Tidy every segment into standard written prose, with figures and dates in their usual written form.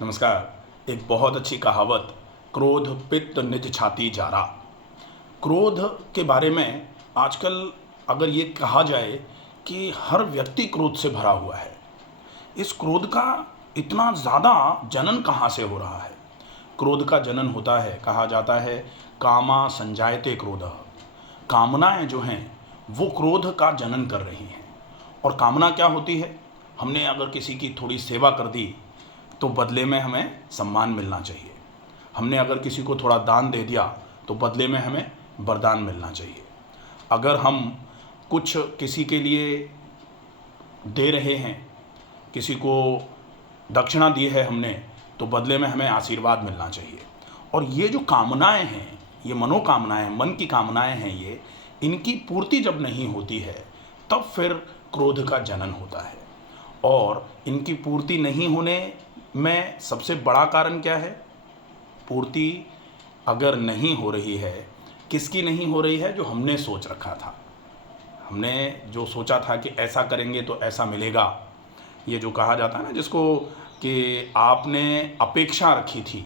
नमस्कार। एक बहुत अच्छी कहावत, क्रोध पित्त निज छाती जारा। क्रोध के बारे में आजकल अगर ये कहा जाए कि हर व्यक्ति क्रोध से भरा हुआ है। इस क्रोध का इतना ज़्यादा जनन कहाँ से हो रहा है? क्रोध का जनन होता है, कहा जाता है, कामा संजायते क्रोधः। कामनाएं जो हैं वो क्रोध का जनन कर रही हैं। और कामना क्या होती है? हमने अगर किसी की थोड़ी सेवा कर दी तो बदले में हमें सम्मान मिलना चाहिए। हमने अगर किसी को थोड़ा दान दे दिया तो बदले में हमें वरदान मिलना चाहिए। अगर हम कुछ किसी के लिए दे रहे हैं, किसी को दक्षिणा दी है हमने, तो बदले में हमें आशीर्वाद मिलना चाहिए। और ये जो कामनाएं हैं, ये मनोकामनाएं, मन की कामनाएं हैं, ये इनकी पूर्ति जब नहीं होती है तब फिर क्रोध का जनन होता है। और इनकी पूर्ति नहीं होने में सबसे बड़ा कारण क्या है? पूर्ति अगर नहीं हो रही है, किसकी नहीं हो रही है? जो हमने सोच रखा था। हमने जो सोचा था कि ऐसा करेंगे तो ऐसा मिलेगा, ये जो कहा जाता है ना, जिसको कि आपने अपेक्षा रखी थी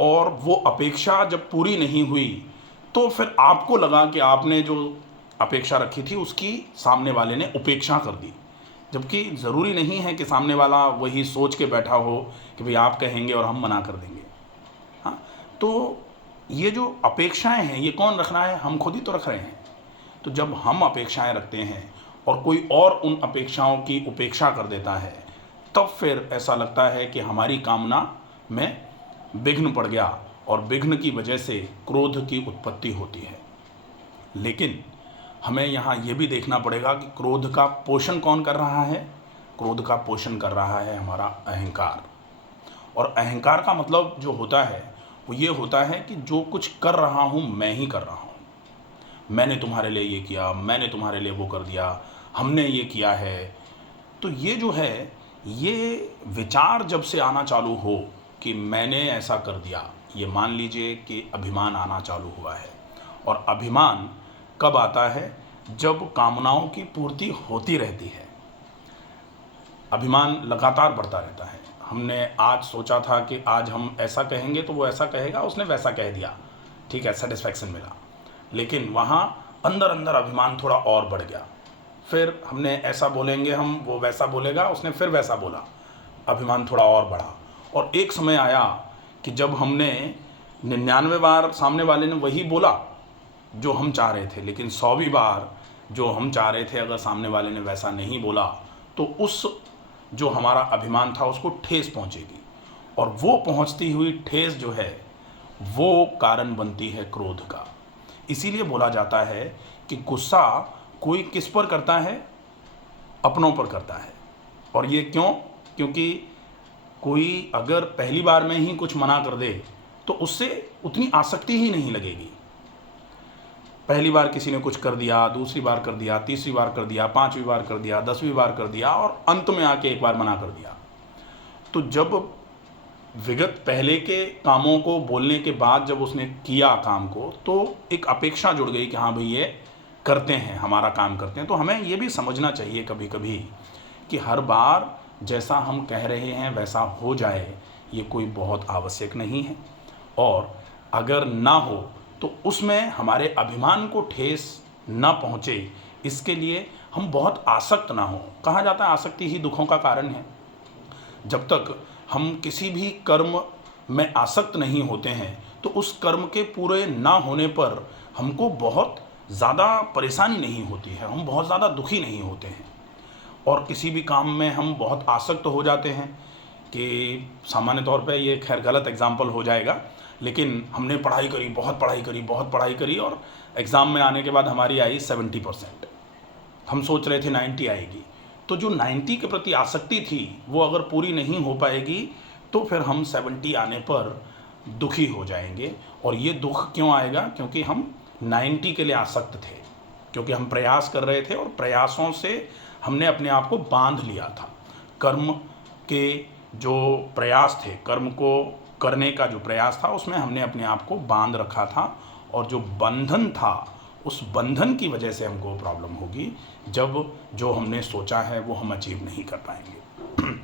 और वो अपेक्षा जब पूरी नहीं हुई तो फिर आपको लगा कि आपने जो अपेक्षा रखी थी उसकी सामने वाले ने उपेक्षा कर दी। जबकि ज़रूरी नहीं है कि सामने वाला वही सोच के बैठा हो कि भाई आप कहेंगे और हम मना कर देंगे। हाँ, तो ये जो अपेक्षाएं हैं, ये कौन रख रहा है? हम खुद ही तो रख रहे हैं। तो जब हम अपेक्षाएं रखते हैं और कोई और उन अपेक्षाओं की उपेक्षा कर देता है, तब फिर ऐसा लगता है कि हमारी कामना में विघ्न पड़ गया और विघ्न की वजह से क्रोध की उत्पत्ति होती है। लेकिन हमें यहाँ ये भी देखना पड़ेगा कि क्रोध का पोषण कौन कर रहा है? क्रोध का पोषण कर रहा है हमारा अहंकार। और अहंकार का मतलब जो होता है वो ये होता है कि जो कुछ कर रहा हूँ मैं ही कर रहा हूँ। मैंने तुम्हारे लिए ये किया, मैंने तुम्हारे लिए वो कर दिया, हमने ये किया है। तो ये जो है, ये विचार जब से आना चालू हो कि मैंने ऐसा कर दिया, ये मान लीजिए कि अभिमान आना चालू हुआ है। और अभिमान कब आता है? जब कामनाओं की पूर्ति होती रहती है। अभिमान लगातार बढ़ता रहता है। हमने आज सोचा था कि आज हम ऐसा कहेंगे तो वो ऐसा कहेगा, उसने वैसा कह दिया, ठीक है, सेटिस्फैक्शन मिला। लेकिन वहाँ अंदर अंदर अभिमान थोड़ा और बढ़ गया। फिर हमने ऐसा बोलेंगे हम, वो वैसा बोलेगा, उसने फिर वैसा बोला, अभिमान थोड़ा और बढ़ा। और एक समय आया कि जब हमने 99 बार सामने वाले ने वही बोला जो हम चाह रहे थे, लेकिन 100वीं बार जो हम चाह रहे थे अगर सामने वाले ने वैसा नहीं बोला तो उस जो हमारा अभिमान था उसको ठेस पहुंचेगी। और वो पहुंचती हुई ठेस जो है वो कारण बनती है क्रोध का। इसीलिए बोला जाता है कि गुस्सा कोई किस पर करता है? अपनों पर करता है। और ये क्यों? क्योंकि कोई अगर पहली बार में ही कुछ मना कर दे तो उससे उतनी आसक्ति ही नहीं लगेगी। पहली बार किसी ने कुछ कर दिया, दूसरी बार कर दिया, तीसरी बार कर दिया, 5वीं बार कर दिया, 10वीं बार कर दिया और अंत में आके एक बार मना कर दिया। तो जब विगत पहले के कामों को बोलने के बाद जब उसने किया काम को, तो एक अपेक्षा जुड़ गई कि हाँ भाई ये करते हैं, हमारा काम करते हैं। तो हमें ये भी समझना चाहिए कभी कभी कि हर बार जैसा हम कह रहे हैं वैसा हो जाए, ये कोई बहुत आवश्यक नहीं है। और अगर ना हो तो उसमें हमारे अभिमान को ठेस ना पहुँचे, इसके लिए हम बहुत आसक्त ना हो। कहा जाता है आसक्ति ही दुखों का कारण है। जब तक हम किसी भी कर्म में आसक्त नहीं होते हैं तो उस कर्म के पूरे ना होने पर हमको बहुत ज़्यादा परेशानी नहीं होती है, हम बहुत ज़्यादा दुखी नहीं होते हैं। और किसी भी काम में हम बहुत आसक्त हो जाते हैं कि सामान्य तौर पे ये खैर गलत एग्जाम्पल हो जाएगा, लेकिन हमने पढ़ाई करी, बहुत पढ़ाई करी, बहुत पढ़ाई करी और एग्ज़ाम में आने के बाद हमारी आई 70%। हम सोच रहे थे 90 आएगी। तो जो 90 के प्रति आसक्ति थी वो अगर पूरी नहीं हो पाएगी तो फिर हम 70 आने पर दुखी हो जाएंगे। और ये दुख क्यों आएगा? क्योंकि हम 90 के लिए आसक्त थे, क्योंकि हम प्रयास कर रहे थे और प्रयासों से हमने अपने आप को बांध लिया था। कर्म के जो प्रयास थे, कर्म को करने का जो प्रयास था, उसमें हमने अपने आप को बांध रखा था। और जो बंधन था, उस बंधन की वजह से हमको प्रॉब्लम होगी जब जो हमने सोचा है वो हम अचीव नहीं कर पाएंगे।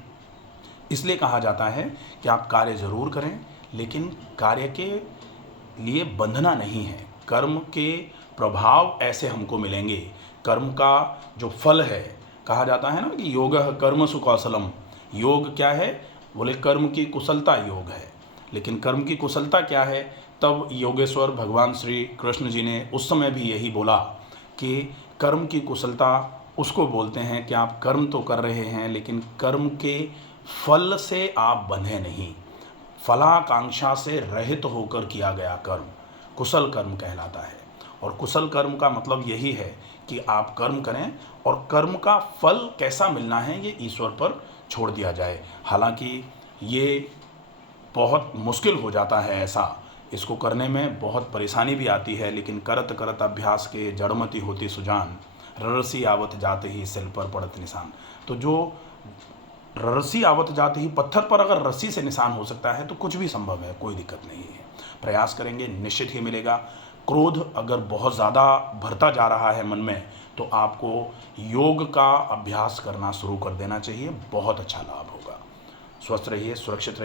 इसलिए कहा जाता है कि आप कार्य ज़रूर करें, लेकिन कार्य के लिए बंधना नहीं है। कर्म के प्रभाव ऐसे हमको मिलेंगे, कर्म का जो फल है, कहा जाता है ना कि योगः कर्मसु कौशलम। योग क्या है? बोले कर्म की कुशलता योग है। लेकिन कर्म की कुशलता क्या है? तब योगेश्वर भगवान श्री कृष्ण जी ने उस समय भी यही बोला कि कर्म की कुशलता उसको बोलते हैं कि आप कर्म तो कर रहे हैं, लेकिन कर्म के फल से आप बंधे नहीं, फलाकांक्षा से रहित होकर किया गया कर्म कुशल कर्म कहलाता है। और कुशल कर्म का मतलब यही है कि आप कर्म करें और कर्म का फल कैसा मिलना है ये ईश्वर पर छोड़ दिया जाए। हालांकि ये बहुत मुश्किल हो जाता है, ऐसा इसको करने में बहुत परेशानी भी आती है, लेकिन करत करत अभ्यास के जड़मति होती सुजान, ररसी आवत जाते ही सिल पर पड़त निशान। तो जो रस्सी आवत जाते ही, पत्थर पर अगर रस्सी से निशान हो सकता है तो कुछ भी संभव है, कोई दिक्कत नहीं है। प्रयास करेंगे निश्चित ही मिलेगा। क्रोध अगर बहुत ज़्यादा भरता जा रहा है मन में, तो आपको योग का अभ्यास करना शुरू कर देना चाहिए, बहुत अच्छा लाभ होगा। स्वस्थ रहिए, सुरक्षित रहिए।